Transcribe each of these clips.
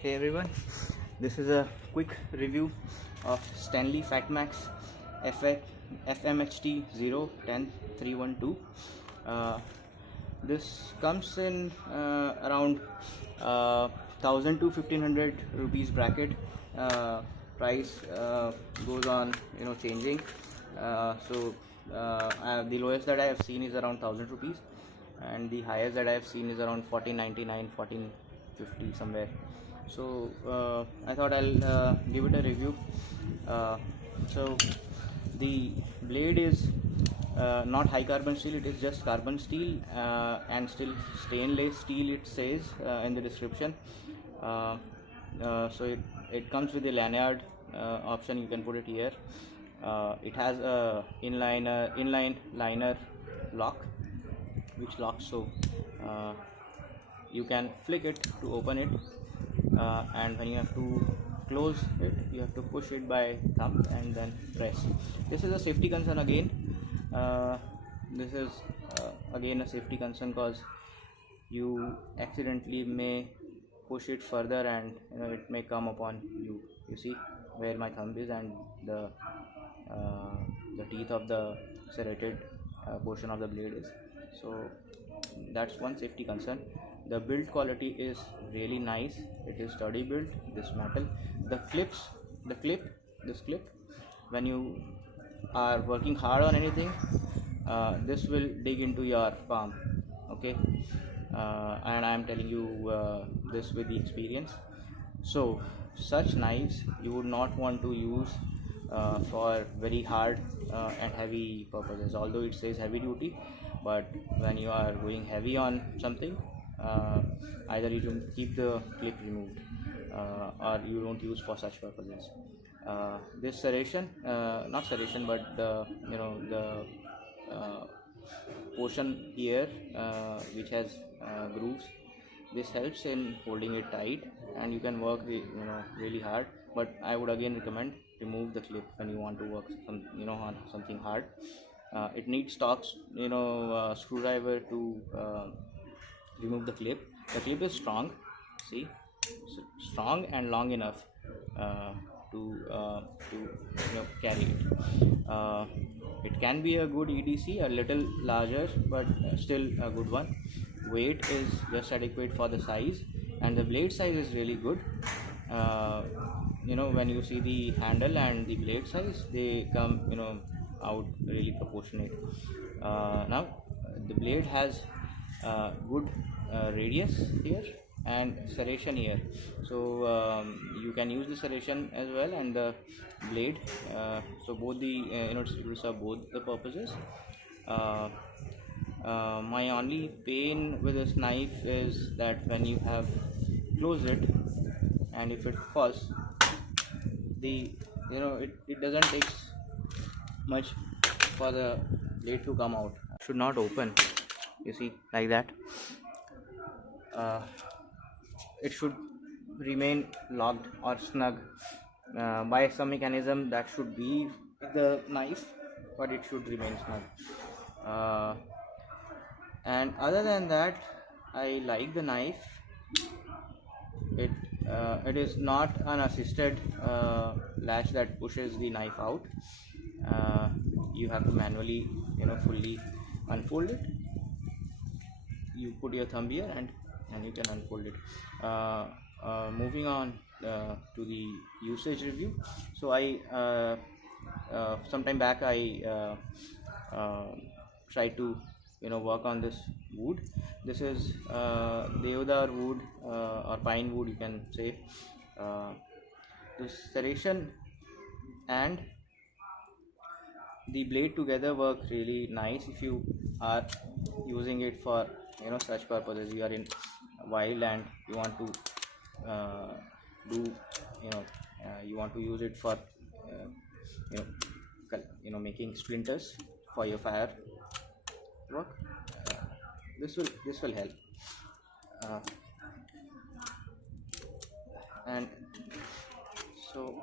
Hey everyone, this is a quick review of Stanley Fatmax FMHT0-10312. This comes in around 1000 to 1500 rupees bracket. Price goes on changing. The lowest that I have seen is around 1000 rupees, and the highest that I have seen is around 1499, 1450 somewhere. So I thought I'll give it a review. So the blade is not high carbon steel, it is just carbon steel and still stainless steel, it says in the description. So it comes with the lanyard option. You can put it here. It has a inline liner lock which locks, so you can flick it to open it, and when you have to close it, you have to push it by thumb and then press. This is a safety concern again. This is again a safety concern because you accidentally may push it further and it may come upon you. You see where my thumb is, and the teeth of the serrated portion of the blade is. So that's one safety concern. The build quality is really nice. It is sturdy build. This metal, this clip, when you are working hard on anything, this will dig into your palm. Okay, and I am telling you this with the experience. So such knives you would not want to use for very hard and heavy purposes. Although it says heavy duty, but when you are going heavy on something, either you can keep the clip removed or you don't use for such purposes. This serration, not serration, but the portion here which has grooves, this helps in holding it tight, and you can work really hard. But I would again recommend remove the clip when you want to work on something hard. It needs stock screwdriver to remove the clip. The clip is strong, see, strong and long enough to carry it. It can be a good EDC, a little larger, but still a good one. Weight is just adequate for the size, and the blade size is really good. When you see the handle and the blade size, they come out really proportionate. Now the blade has good radius here and serration here, so you can use the serration as well, and the blade, so both the it will serve both the purposes. My only pain with this knife is that when you have closed it and if it falls, it doesn't take much for the blade to come out. Should not open, you see, like that. It should remain locked or snug by some mechanism that should be the knife, but it should remain snug. And other than that, I like the knife. It is not an assisted latch that pushes the knife out. You have to manually fully unfold it. You put your thumb here and you can unfold it. Moving on to the usage review. So I sometime back I tried to work on this wood. This is deodar wood or pine wood, you can say. This serration and the blade together work really nice if you are using it for such purposes. You are in wild and you want to you want to use it for making splinters for your fire work. This will help, and so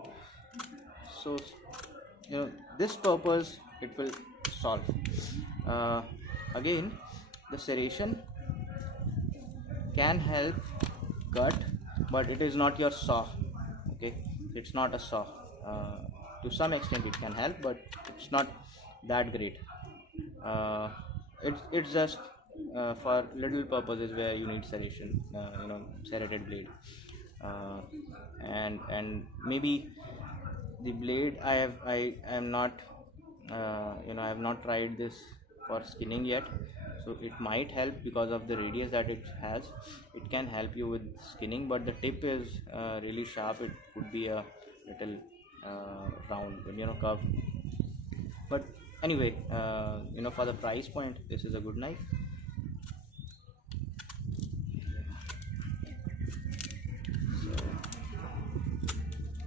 this purpose it will solve. Again, the serration can help cut but it is not your saw. Okay, it's not a saw. To some extent it can help, but it's not that great. It's just for little purposes where you need serration, serrated blade. uh, and maybe the blade I am not, I have not tried this for skinning yet, so it might help because of the radius that it has. It can help you with skinning, but the tip is really sharp. It could be a little round, curved. But anyway, for the price point, this is a good knife. So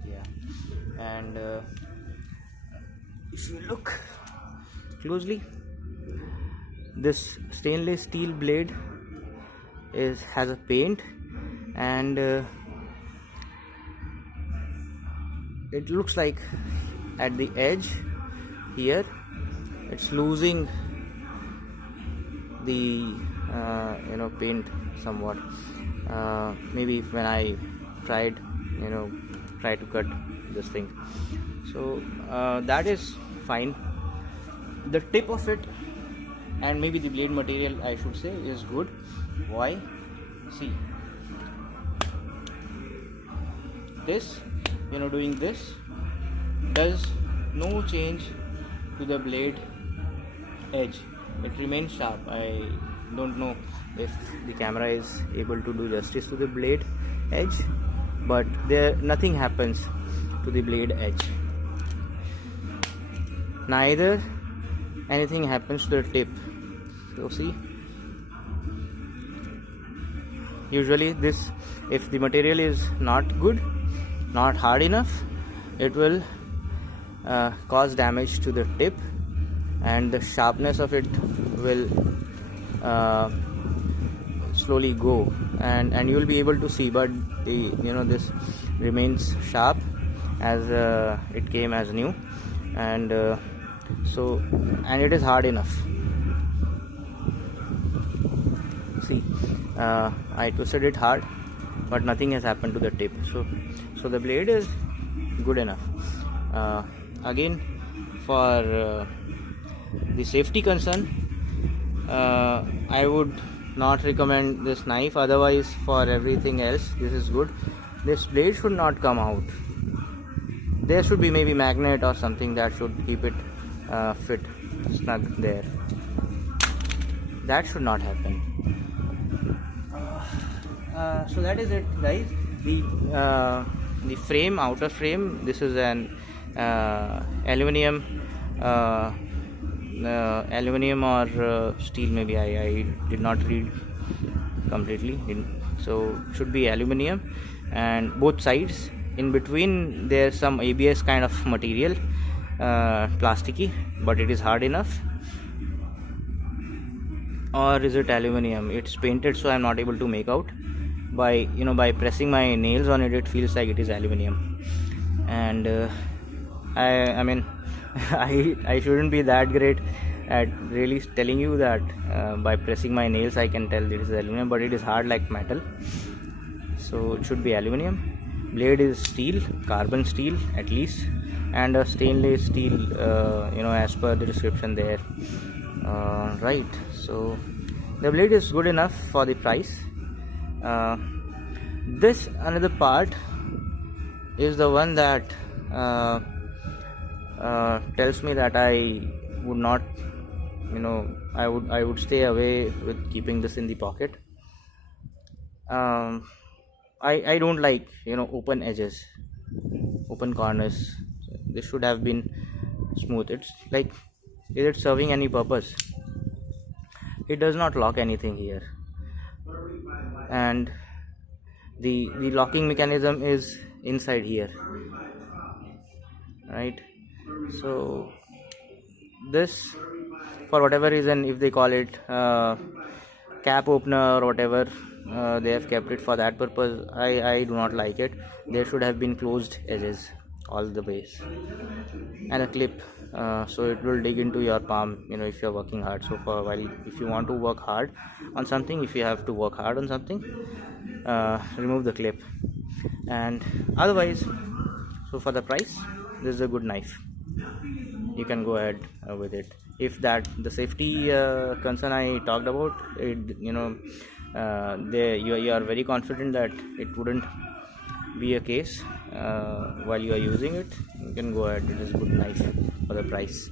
yeah, and if you look closely, this stainless steel blade has a paint, and it looks like at the edge here it's losing the paint somewhat. Maybe when I tried to cut this thing, so that is fine. The tip of it, and maybe the blade material I should say, is good. Why? See, this, doing this does no change to the blade edge. It remains sharp. I don't know if the camera is able to do justice to the blade edge, but nothing happens to the blade edge. Neither anything happens to the tip. So see, usually this, if the material is not good, not hard enough, it will cause damage to the tip, and the sharpness of it will slowly go, and you will be able to see, but this remains sharp as it came as new, and and it is hard enough. See, I twisted it hard, but nothing has happened to the tip, so the blade is good enough. Again, for the safety concern, I would not recommend this knife. Otherwise, for everything else, this is good. This blade should not come out. There should be maybe magnet or something that should keep it fit snug there. That should not happen. So that is it, guys. The frame, outer frame, this is an aluminum or steel. Maybe I did not read completely, so should be aluminum, and both sides. In between there's some ABS kind of material, plasticky, but it is hard enough. Or is it aluminum? It's painted, so I'm not able to make out. By pressing my nails on it, it feels like it is aluminum. And I mean I shouldn't be that great at really telling you that by pressing my nails I can tell it is aluminum, but it is hard like metal, so it should be aluminum. Blade is steel, carbon steel at least, and a stainless steel, as per the description there. Right, so the blade is good enough for the price. This another part is the one that tells me that I would not, I would stay away with keeping this in the pocket. I don't like open edges, open corners. This should have been smooth. It's like, is it serving any purpose? It does not lock anything here, and the locking mechanism is inside here, right? So this, for whatever reason, if they call it cap opener or whatever, they have kept it for that purpose. I do not like it. There should have been closed edges all the ways. And a clip, so it will dig into your palm, if you're working hard. So for a while, if you want to work hard on something, if you have to work hard on something, remove the clip. And otherwise, so for the price, this is a good knife. You can go ahead with it. If that the safety concern I talked about it, you are very confident that it wouldn't be a case while you are using it, you can go ahead. It is a good knife for the price.